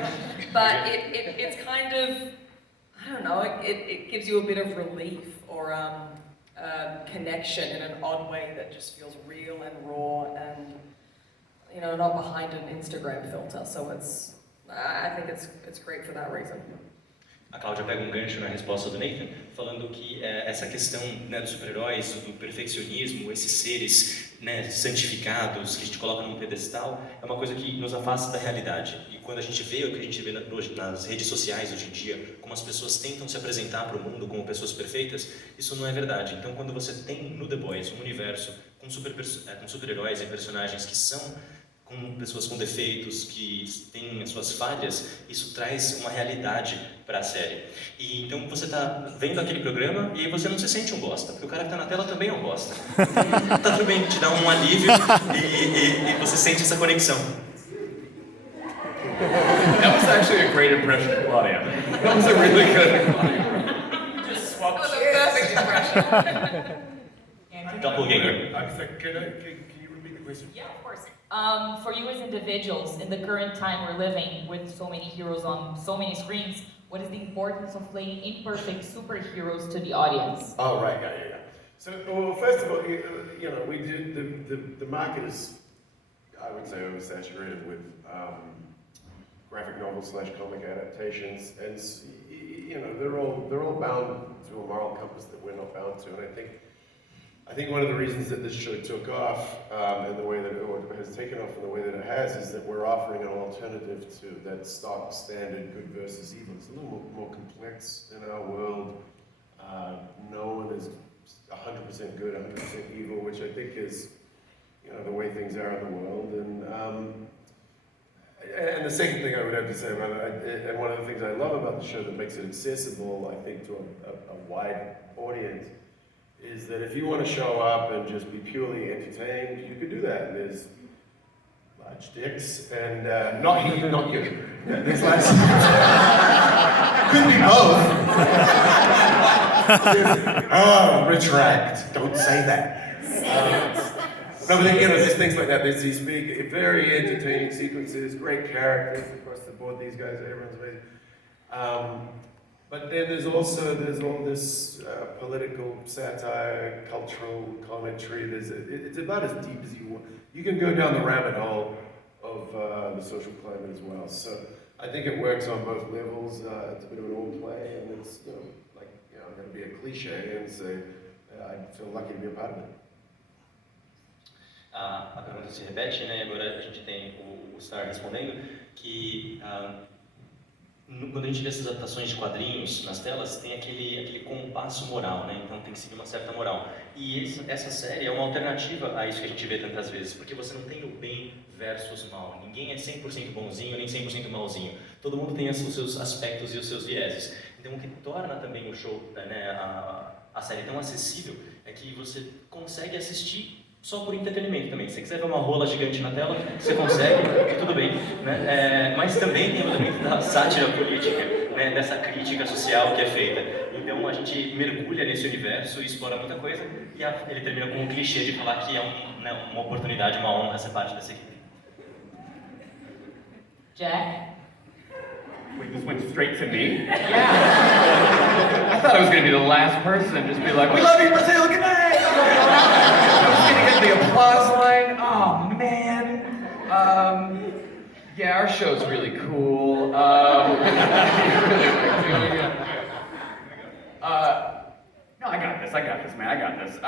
But it's kind of, I don't know, it gives you a bit of relief or connection in an odd way that just feels real and raw and, not behind an Instagram filter. So I think it's great for that reason. A Cláudia pega um gancho na resposta do Nathan, falando que essa questão, né, dos super-heróis, do perfeccionismo, esses seres, né, santificados que a gente coloca num pedestal, é uma coisa que nos afasta da realidade. E quando a gente vê o que a gente vê nas redes sociais hoje em dia, como as pessoas tentam se apresentar para o mundo como pessoas perfeitas, isso não é verdade. Então, quando você tem no The Boys um universo com super-heróis e personagens que são com pessoas com defeitos, que têm as suas falhas, isso traz uma realidade para a série. E então você está vendo aquele programa e aí você não se sente um bosta, porque o cara que está na tela também é um bosta. Tá tudo bem, te dá um alívio e você sente essa conexão. That was actually a great impression of Claudia. That was a really good Claudia. Just swap That was a perfect impression. Doppelganger. Can you repeat the question? Yeah, of course. For you as individuals, in the current time we're living with so many heroes on so many screens, what is the importance of playing imperfect superheroes to the audience? Oh, right, yeah. So, well, first of all, you know, we do, the market is, I would say, oversaturated with graphic novel / comic adaptations, and you know, they're all bound to a moral compass that we're not bound to, and I think one of the reasons that this show took off in the way that it has taken off in the way that it has is that we're offering an alternative to that stock standard good versus evil. It's a little more complex in our world. No one is 100% good, 100% evil, which I think is, you know, the way things are in the world. And the second thing I would have to say about it, and one of the things I love about the show that makes it accessible, I think, to a wide audience, is that if you want to show up and just be purely entertained, you could do that. And there's large dicks, and not you. There's large. Could be both. Oh, retract. Don't say that. No, but you know, there's things like that. There's these big, very entertaining sequences, great characters across the board. These guys, everyone's amazing. But then there's all this political satire, cultural commentary. It's about as deep as you want. You can go down the rabbit hole of the social climate as well. So I think it works on both levels. It's a bit of an all play, and it's, you know, like, you know, I'm going to be a cliche and say I feel lucky to be a part of it. A pergunta se repete, né? Agora a gente tem o Star respondendo que quando a gente vê essas adaptações de quadrinhos nas telas, tem aquele compasso moral, né? Então tem que seguir uma certa moral. E essa série é uma alternativa a isso que a gente vê tantas vezes, porque você não tem o bem versus mal. Ninguém é 100% bonzinho nem 100% malzinho. Todo mundo tem os seus aspectos e os seus vieses. Então o que torna também o show, né, a série tão acessível é que você consegue assistir só por entretenimento também. Se você quiser ver uma rola gigante na tela, você consegue, tudo bem, né? Mas também tem o elemento da sátira política, né? Dessa crítica social que é feita. Então a gente mergulha nesse universo e explora muita coisa, e ele termina com um clichê de falar que é uma oportunidade, uma honra ser parte dessa equipe. Jack? Wait, this went straight to me? Yeah. I thought I was going to be the last person and just be like, we love you, Brazil, good night! I was going to get the applause line. Oh, man. Yeah, our show's really cool. No, I got this, man, I got this.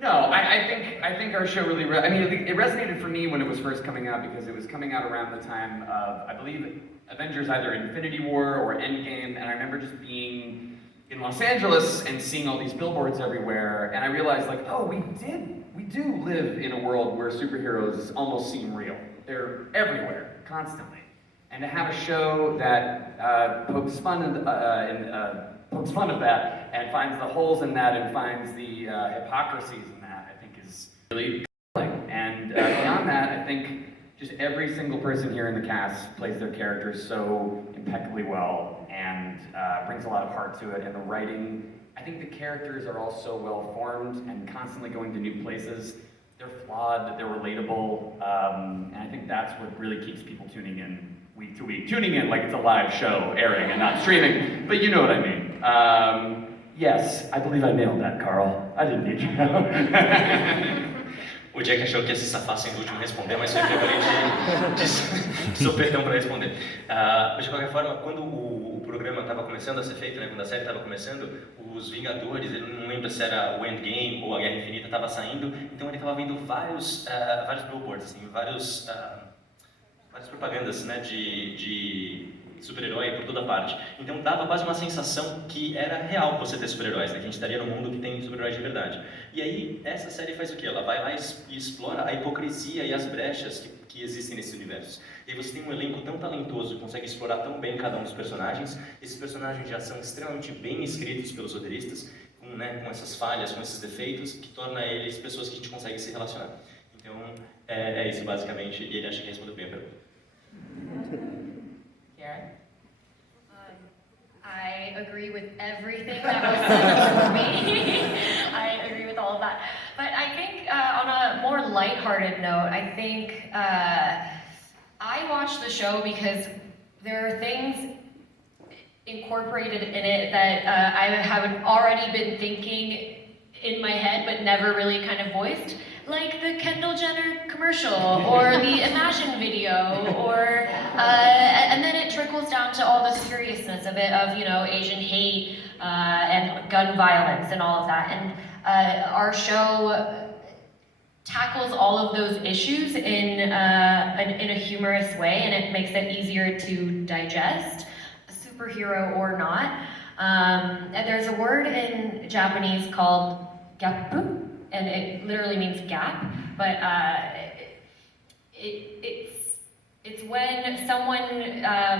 No, I think our show really, it resonated for me when it was first coming out because it was coming out around the time of, I believe, Avengers either Infinity War or Endgame, and I remember just being in Los Angeles and seeing all these billboards everywhere, and I realized, like, oh, we do live in a world where superheroes almost seem real. They're everywhere, constantly. And to have a show that pokes fun of that and finds the holes in that and finds the hypocrisies in that, I think is really compelling. And beyond that, I think just every single person here in the cast plays their characters so impeccably well and brings a lot of heart to it. And the writing, I think the characters are all so well formed and constantly going to new places. They're flawed, they're relatable, and I think that's what really keeps people tuning in week to week. Tuning in like it's a live show airing and not streaming, but you know what I mean. Yes, I believe I nailed that, Carl. I didn't need you to know. O Jack achou que ia se safar sendo o último a responder, mas foi pego de sopetão para responder. Mas de qualquer forma, quando o programa estava começando a ser feito, né, quando a série estava começando, os Vingadores, ele não lembra se era o Endgame ou a Guerra Infinita, estava saindo, então ele estava vendo vários billboards, assim, várias propagandas, né, de super-herói por toda parte. Então dava quase uma sensação que era real você ter super-heróis, né? Que a gente estaria num mundo que tem super-heróis de verdade. E aí, essa série faz o quê? Ela vai lá e explora a hipocrisia e as brechas que existem nesses universos. E aí você tem um elenco tão talentoso que consegue explorar tão bem cada um dos personagens. Esses personagens já são extremamente bem escritos pelos roteiristas, com essas falhas, com esses defeitos, que torna eles pessoas que a gente consegue se relacionar. Então, é isso basicamente, e ele acha que respondeu bem a pergunta. Karen? I agree with everything that was said for me. I agree with all of that. But I think on a more lighthearted note, I think I watched the show because there are things incorporated in it that I have already been thinking in my head but never really kind of voiced. Like the Kendall Jenner commercial, or the Imagine video, or and then it trickles down to all the seriousness of it, of Asian hate and gun violence and all of that. And our show tackles all of those issues in a humorous way, and it makes it easier to digest, superhero or not. And there's a word in Japanese called gappu, and it literally means gap, but it's when someone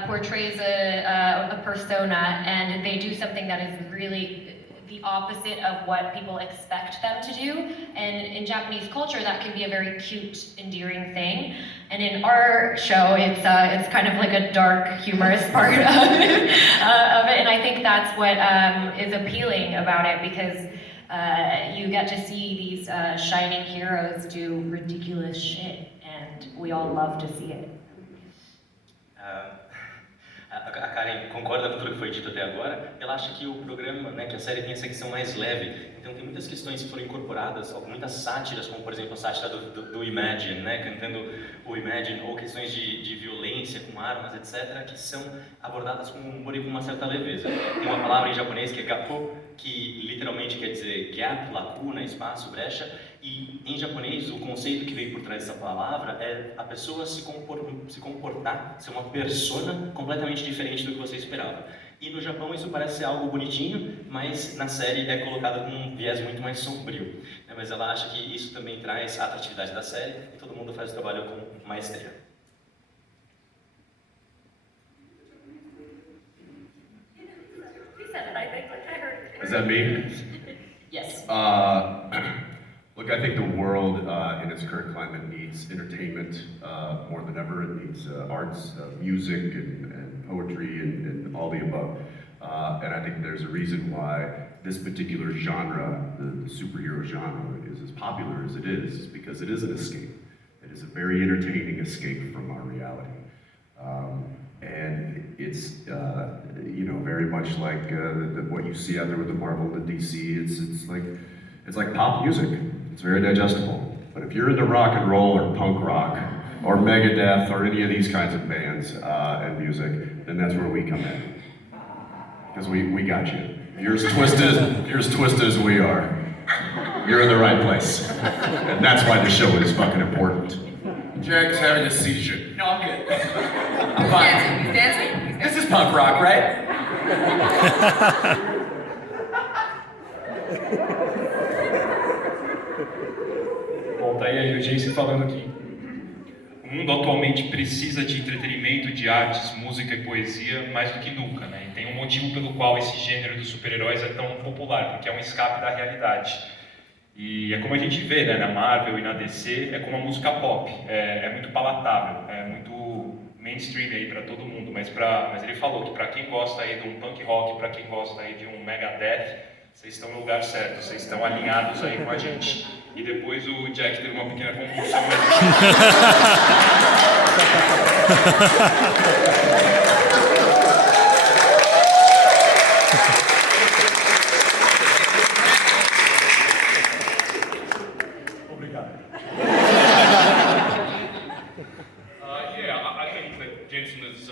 portrays a persona and they do something that is really the opposite of what people expect them to do. And in Japanese culture, that can be a very cute, endearing thing. And in our show, it's kind of like a dark, humorous part of it. And I think that's what is appealing about it, because you get to see these shining heroes do ridiculous shit, and we all love to see it. A Karen concorda com tudo que foi dito até agora. Ela acha que o programa, né, que a série tem essa questão mais leve. Então tem muitas questões que foram incorporadas, muitas sátiras, como por exemplo a sátira do Imagine, né, cantando o Imagine, ou questões de violência com armas, etc., que são abordadas com humor e com uma certa leveza. Tem uma palavra em japonês que é gappo, que literalmente quer dizer gap, lacuna, espaço, brecha. E em japonês, o conceito que veio por trás dessa palavra é a pessoa se comportar, ser uma persona completamente diferente do que você esperava. E no Japão isso parece ser algo bonitinho, mas na série é colocado com um viés muito mais sombrio. Mas ela acha que isso também traz a atratividade da série e todo mundo faz o trabalho com maestria. He said it, I think, like I heard it. Is that me? Yes. Look, I think the world in its current climate needs entertainment more than ever. It needs arts, music, and poetry, and all the above. And I think there's a reason why this particular genre, the superhero genre, is as popular as it is because it is an escape. It is a very entertaining escape from our reality. And it's, very much like what you see out there with the Marvel and the DC. It's like pop music. It's very digestible. But if you're into rock and roll or punk rock or Megadeth or any of these kinds of bands and music, then that's where we come in. Because we got you. You're as twisted as we are. You're in the right place. And that's why the show is fucking important. Jack's having a seizure. No, I'm good. He's dancing, he's dancing. This is punk rock, right? Bom, tá aí a Eugência falando aqui. O mundo atualmente precisa de entretenimento, de artes, música e poesia mais do que nunca, né? E tem um motivo pelo qual esse gênero dos super-heróis é tão popular, porque é um escape da realidade. E é como a gente vê, né, na Marvel e na DC, é como a música pop, é muito palatável, é muito mainstream aí para todo mundo, mas ele falou que para quem gosta aí de um punk rock, para quem gosta aí de um Megadeth, vocês estão no lugar certo, vocês estão alinhados aí com a gente. E depois o Jack teve uma pequena convulsão. Obrigado. Yeah, I think that Jensen is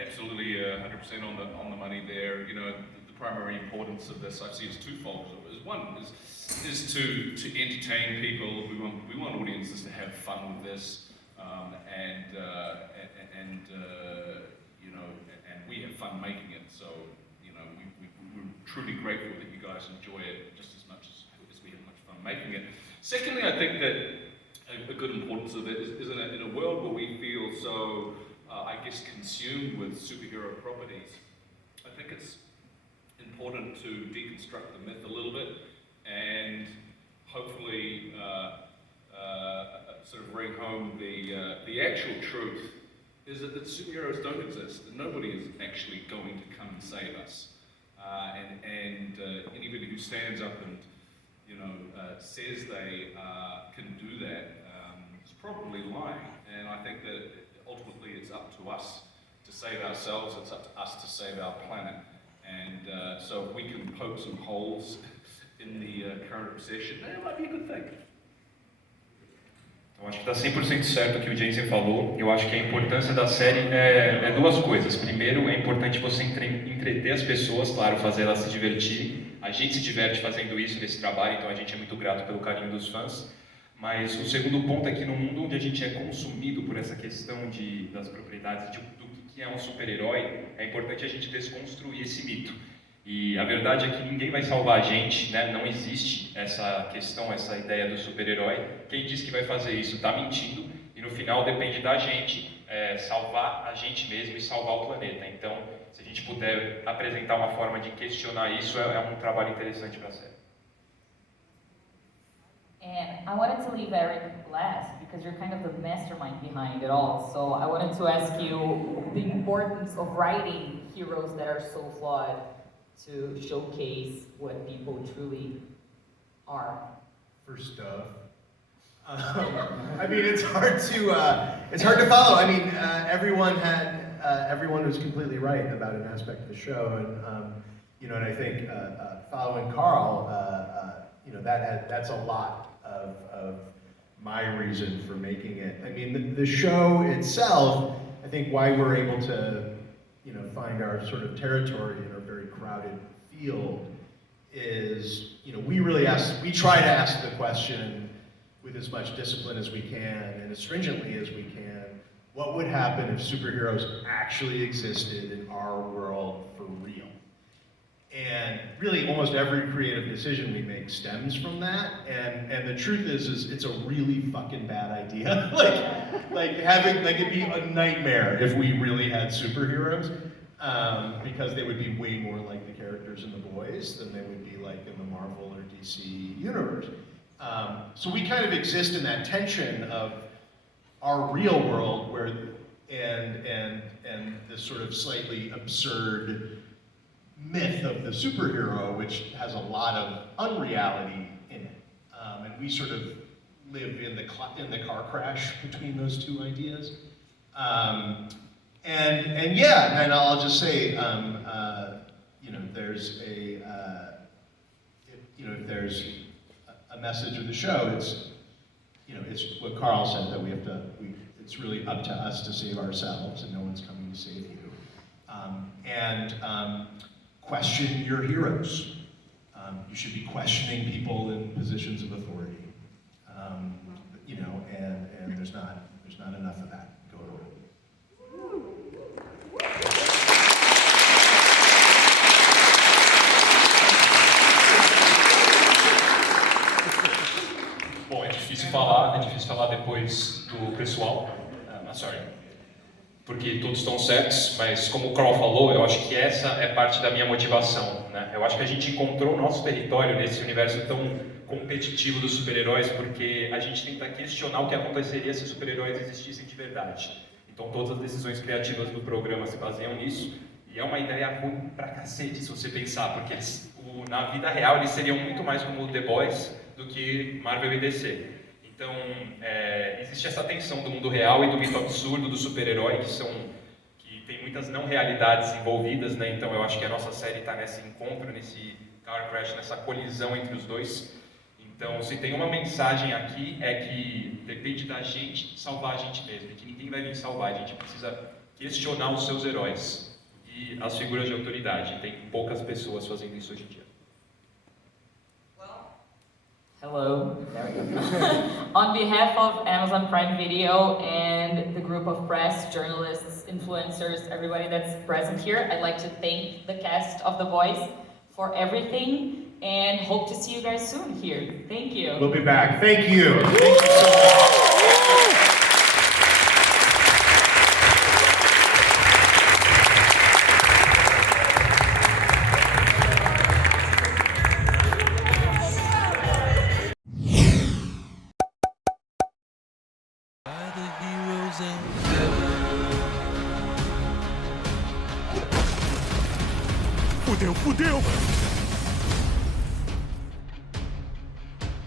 absolutely 100% on the money there. You know, the primary importance of this I see is twofold. One is to entertain people. We want audiences to have fun with this, and you know, and we have fun making it. So you know, we're truly grateful that you guys enjoy it just as much as we have much fun making it. Secondly, I think that a good importance of it is in a world where we feel so, I guess, consumed with superhero properties, I think it's important to deconstruct the myth a little bit and hopefully sort of bring home the actual truth is that superheroes don't exist, that nobody is actually going to come and save us. And anybody who stands up and says they can do that is probably lying. And I think that ultimately it's up to us to save ourselves, it's up to us to save our planet. And so if we can poke some holes in the current obsession, that might be a good thing. Eu acho que está 100% certo o que o Jensen falou. Eu acho que a importância da série é duas coisas. Primeiro, é importante você entreter as pessoas, claro, fazer elas se divertirem. A gente se diverte fazendo isso nesse trabalho, então a gente é muito grato pelo carinho dos fãs. Mas o segundo ponto é que no mundo onde a gente é consumido por essa questão das propriedades do que é um super-herói, é importante a gente desconstruir esse mito. E a verdade é que ninguém vai salvar a gente, né? Não existe essa questão, essa ideia do super-herói. Quem diz que vai fazer isso está mentindo e no final depende da gente salvar a gente mesmo e salvar o planeta. Então, se a gente puder apresentar uma forma de questionar isso, é um trabalho interessante para a série. And I wanted to leave Eric last because you're kind of the mastermind behind it all. So I wanted to ask you the importance of writing heroes that are so flawed to showcase what people truly are. For stuff. I mean, it's hard to follow. I mean, everyone was completely right about an aspect of the show, and and I think following Carl, that's a lot of my reason for making it. I mean, the show itself, I think why we're able to, find our sort of territory in a very crowded field is, we try to ask the question with as much discipline as we can and as stringently as we can, what would happen if superheroes actually existed in our world for real? And really, almost every creative decision we make stems from that. And the truth is it's a really fucking bad idea. It'd be a nightmare if we really had superheroes, because they would be way more like the characters in The Boys than they would be like in the Marvel or DC universe. So we kind of exist in that tension of our real world and this sort of slightly absurd myth of the superhero, which has a lot of unreality in it, and we sort of live in the car crash between those two ideas. And I'll just say, there's if there's a message of the show, it's what Carl said, that it's really up to us to save ourselves, and no one's coming to save you. Question your heroes. You should be questioning people in positions of authority. And there's not enough of that going on. Bom, é difícil falar depois do pessoal. Sorry. Porque todos estão certos, mas como o Carl falou, eu acho que essa é parte da minha motivação, né? Eu acho que a gente encontrou o nosso território nesse universo tão competitivo dos super-heróis, porque a gente tenta questionar o que aconteceria se os super-heróis existissem de verdade. Então todas as decisões criativas do programa se baseiam nisso, e é uma ideia ruim pra cacete se você pensar, porque na vida real eles seriam muito mais como The Boys do que Marvel e DC. Então, existe essa tensão do mundo real e do mito absurdo do super-herói, que tem muitas não-realidades envolvidas, né? Então eu acho que a nossa série está nesse encontro, nesse car crash, nessa colisão entre os dois. Então, se tem uma mensagem aqui, é que depende da gente salvar a gente mesmo, e que ninguém vai vir salvar, a gente precisa questionar os seus heróis e as figuras de autoridade. Tem poucas pessoas fazendo isso hoje em dia. Hello. There we go. On behalf of Amazon Prime Video and the group of press, journalists, influencers, everybody that's present here, I'd like to thank the cast of The Voice for everything and hope to see you guys soon here. Thank you. We'll be back. Thank you. Thank you so much. Fudeu, fudeu!